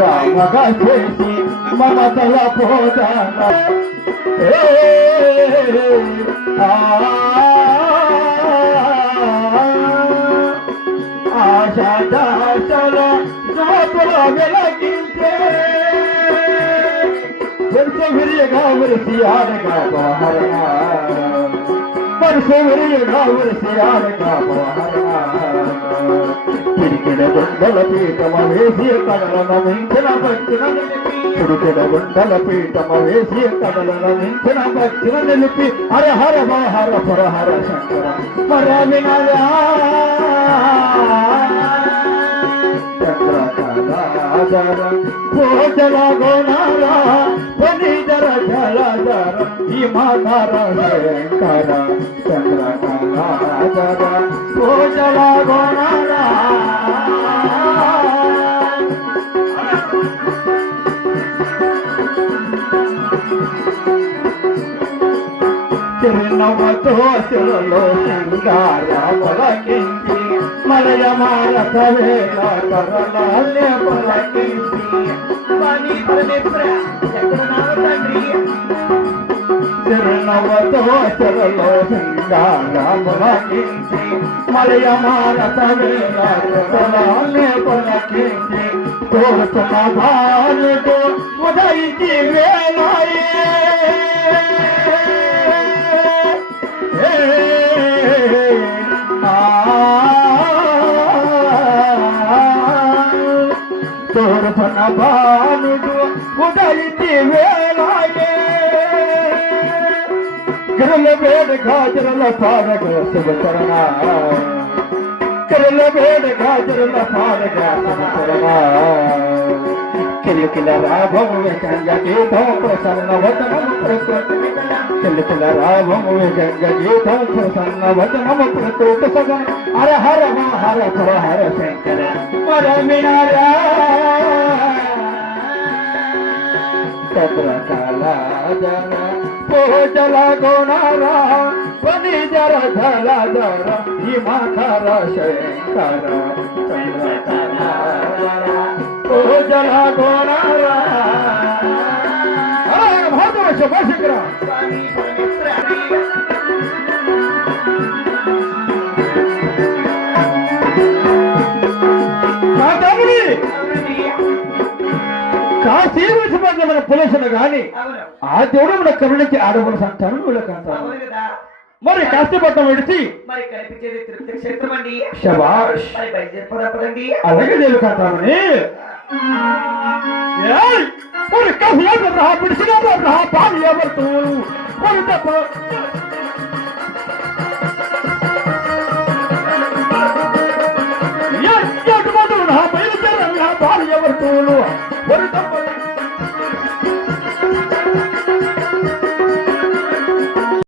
రామగా చేసి మమతల పోదాన ఆశాదాశల జాతుల వెలగించే వర్షవిరిగా వరిసియాడగా పహరణ వర్షవిరిగా వరిసియాడగా పహరణ పిడికిన గుండల పీఠమ వేసి కడలను మించిన భక్తిన పిడికిన గుండల పీఠమ వేసి కడలను మించిన భక్తిన నిలిపి హర హర హర పర హర శంకర పర వినరా చంద్రకళాధర భోజల గోనారా పనిధర జలధర హిమధర శంకర చంద్రకళాధర భోజల గోనారా చిరునవ్వుతో శిరలో శృంగార పలకించి మలయ మారత వేళ కరళాల్య పలకించి చిరునవ్వుతో శిరలో శృంగార పలకించి మలయ మారత వేళ కరళాల్య పలకించి తోచున భానుడు ఉదయించి వేళాయే తోర్పన భానుడు ఉదయించి వేళాయే గిరల వేడ గాజరల పాడగ శుభచరణ గిరల వేడ గాజరల పాడగ శుభచరణ కిలకిల రాభము గంగ గీతం ప్రసన్న వదనము ప్రకృతి కిలకిల రాభము గంగ గీతం ప్రసన్న వదనము ప్రకృతి సగం హర హర హర హర హర శంకర పర వినరా చంద్రకళాధర భోజల గోనారా పనిధర ధరధర హిమధర శంకర చంద్రకళాధర భోజల గోనారా భాగవ శుభశంకర కాశీవశమైన పులసను గాని ఆ దేవుడు మన కరుణించి ఆడవుల సంతానం వీళ్ళకంటారు మరి కాశీపట్నం విడిచి మరి కనిపించేది తిరుపతి క్షేత్రం అండి. శభాష్ బయలుదేరిపోదామని అలాగే దేవుకంటామని మరి కాశీలో పిడిచిన పాలు ఎవరు బయలుదేర భార్య ఎవరు